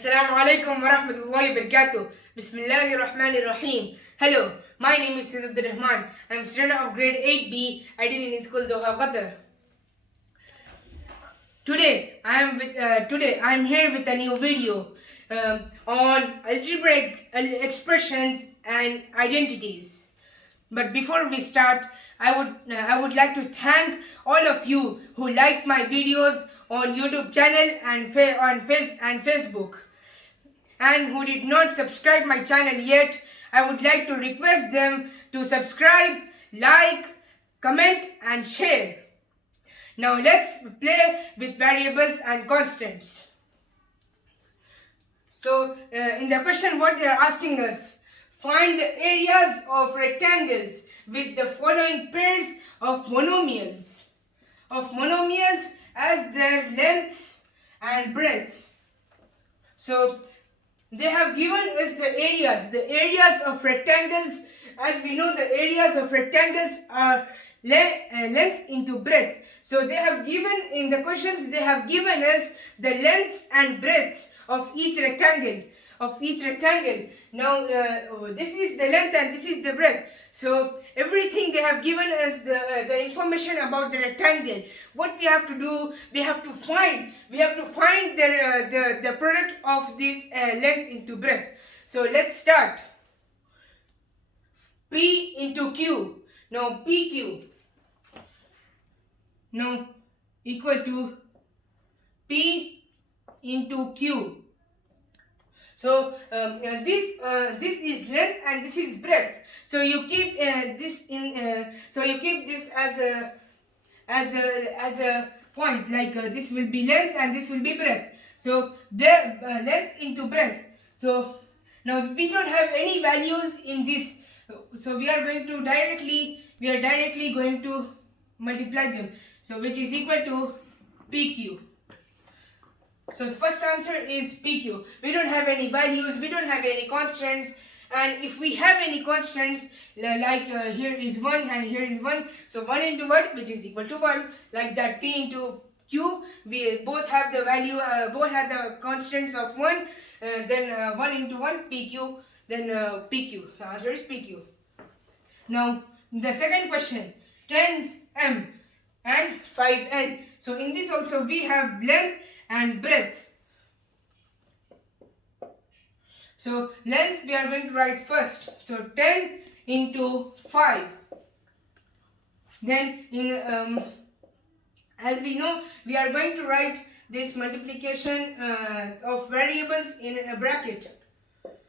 Assalamu alaikum wa rahmatullahi wa barakatuh. Bismillahir Rahmanir Rahim. Hello, my name is Syed. I am student of grade 8B at Indian School Doha, Qatar. Today I am here with a new video on algebraic expressions and identities. But before we start, I would like to thank all of you who liked my videos on YouTube channel and Facebook, and who did not subscribe my channel yet. I would like to request them to subscribe, like, comment and share. Now let's play with variables and constants. So in the question, what they are asking us: find the areas of rectangles with the following pairs of monomials as their lengths and breadths. So they have given us the areas of rectangles. As we know, the areas of rectangles are length into breadth. So they have given in the questions, they have given us the lengths and breadths of each rectangle. Now this is the length and this is the breadth. So everything they have given us the information about the rectangle. What we have to do, we have to find the product of this length into breadth. So let's start. P into Q. Now PQ now equal to P into Q. So this is length and this is breadth. So you keep this as a point, like this will be length and this will be breadth. So the length into breadth. So now we don't have any values in this. So we are directly going to multiply them. So which is equal to PQ. So the first answer is PQ. We don't have any values, we don't have any constants, and if we have any constants, like here is 1 and here is 1, so 1 into 1, which is equal to 1, like that. P into Q, we both have the value, both have the constants of 1, then 1 into 1, PQ, then PQ. The answer is PQ. Now the second question, 10m and 5n. So in this also we have length and breadth. So length we are going to write first. So 10 into 5. Then in as we know, we are going to write this multiplication of variables in a bracket.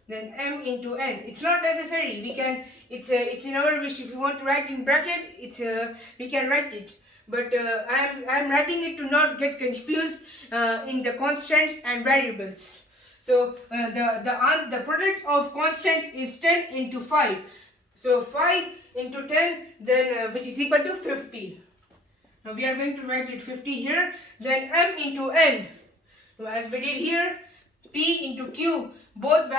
Then m into n. It's not necessary. We can. It's in our wish. If you want to write in bracket, we can write it. But I'm writing it to not get confused in the constants and variables. So the product of constants is 10 into 5. So 5 into 10, then which is equal to 50. Now we are going to write it 50 here. Then m into n. So as we did here, p into q. Both the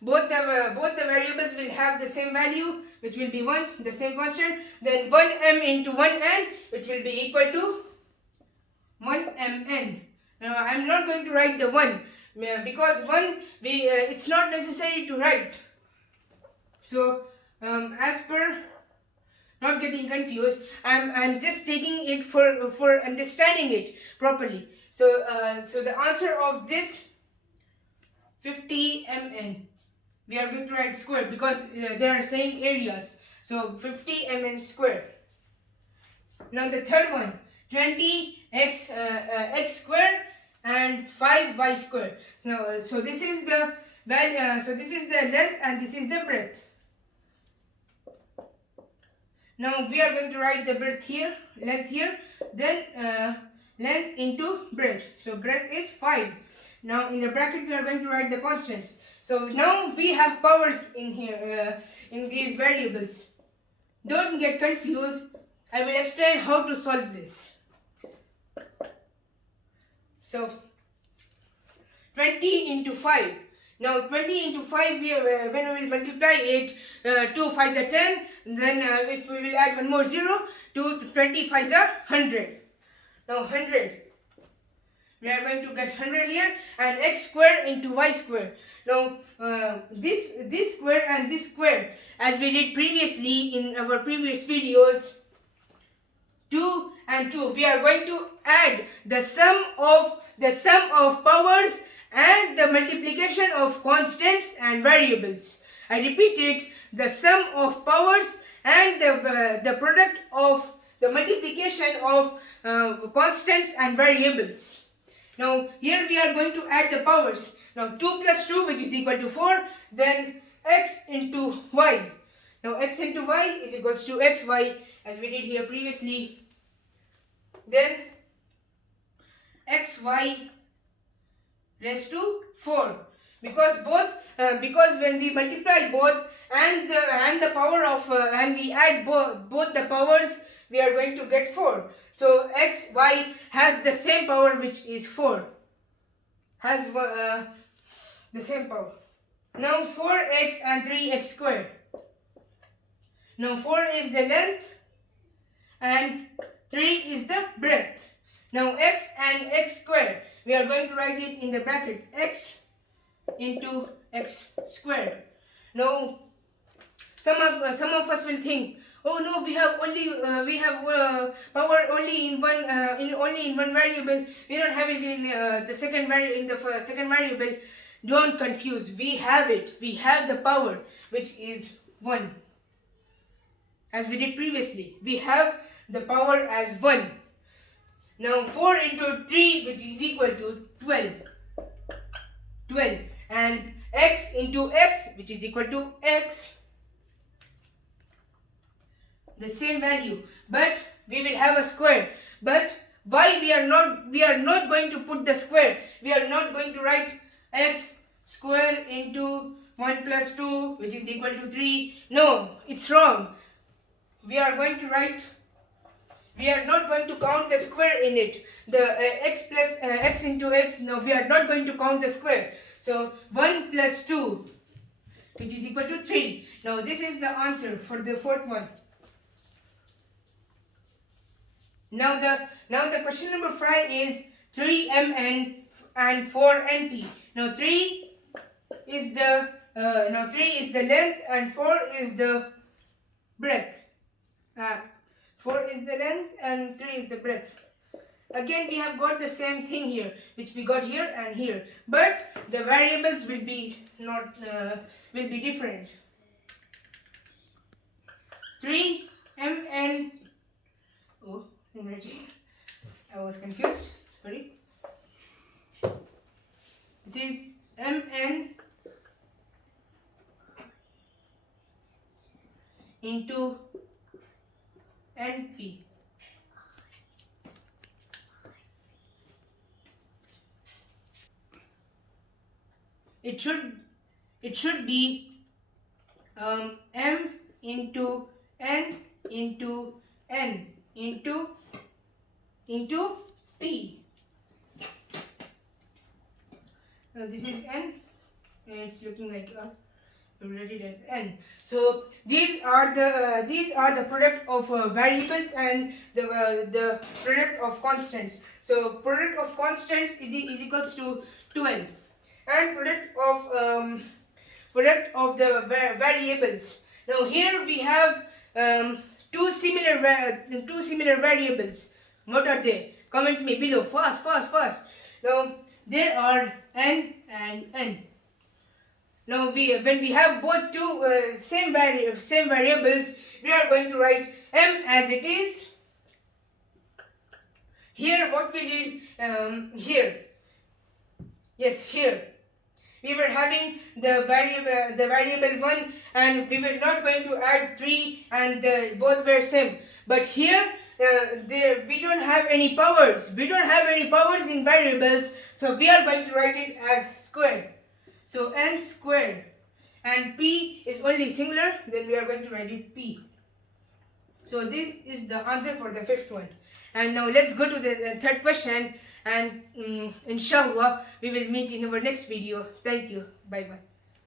variables will have the same value, which will be 1, the same constant. Then 1m into 1n, which will be equal to 1mn. Now I am not going to write the 1 because 1 it's not necessary to write. So as per not getting confused, I'm just taking it for understanding it properly. So the answer of this 50 mn, we are going to write square because they are saying areas. So 50 mn square. Now the third one, 20x x square and 5y square. Now so this is the value. So this is the length and this is the breadth. Now we are going to write the breadth here, length here, then length into breadth. So breadth is 5. Now in the bracket we are going to write the constants. So now we have powers in here, in these variables. Don't get confused. I will explain how to solve this. So 20 into 5. Now 20 into 5, when we will multiply it, 2 5 is 10. Then if we will add one more 0, 2 20 5 is 100. Now 100. we are going to get 100 here, and x square into y square. Now this square and this square, as we did previously in our previous videos, 2 and 2, we are going to add the sum of powers and the multiplication of constants and variables. I repeat it, the sum of powers and the product of the multiplication of constants and variables. Now here we are going to add the powers. Now 2 plus 2, which is equal to 4, then x into y. Now x into y is equals to xy, as we did here previously. Then xy raised to 4, because when we multiply both and the power of and we add both the powers, we are going to get 4. So xy has the same power, which is 4. Has the same power. Now 4x and 3x squared. Now 4 is the length and 3 is the breadth. Now x and x squared, we are going to write it in the bracket, x into x squared. Now some of us will think, oh no, we have power only in one variable. We don't have it in the second variable. Don't confuse. We have it. We have the power, which is 1. As we did previously, we have the power as 1. Now 4 into 3, which is equal to 12. 12. And x into x, which is equal to x. The same value, but we will have a square. But why we are not going to put the square? We are not going to write x square into 1 plus 2, which is equal to 3. No, it's wrong. We are not going to count the square in it. The x plus x into x, no, we are not going to count the square. So 1 plus 2, which is equal to 3. Now this is the answer for the fourth one. Now the question number 5 is 3mn and 4np. Now 3 is the length and 4 is the breadth. 4 is the length and 3 is the breadth. Again, we have got the same thing here, which we got here and here, but the variables will be different. 3mn. Oh, I was confused. Sorry. This is mn into np. It should be m into n into n into p. Now this is n, and it's looking like related as n. So these are the product of variables and the product of constants. So product of constants is equals to 12, and product of the variables. Now here we have two similar variables. What are they? Comment me below. Fast. Now there are n and n. Now when we have both two same variables, we are going to write m as it is. Here what we did here. Yes, here we were having the variable 1, and we were not going to add 3, and both were same. But here we don't have any powers. We don't have any powers in variables, so we are going to write it as squared. So n squared, and p is only singular, then we are going to write it p. So this is the answer for the fifth one. And now let's go to the third question, and inshallah we will meet in our next video. Thank you. Bye bye.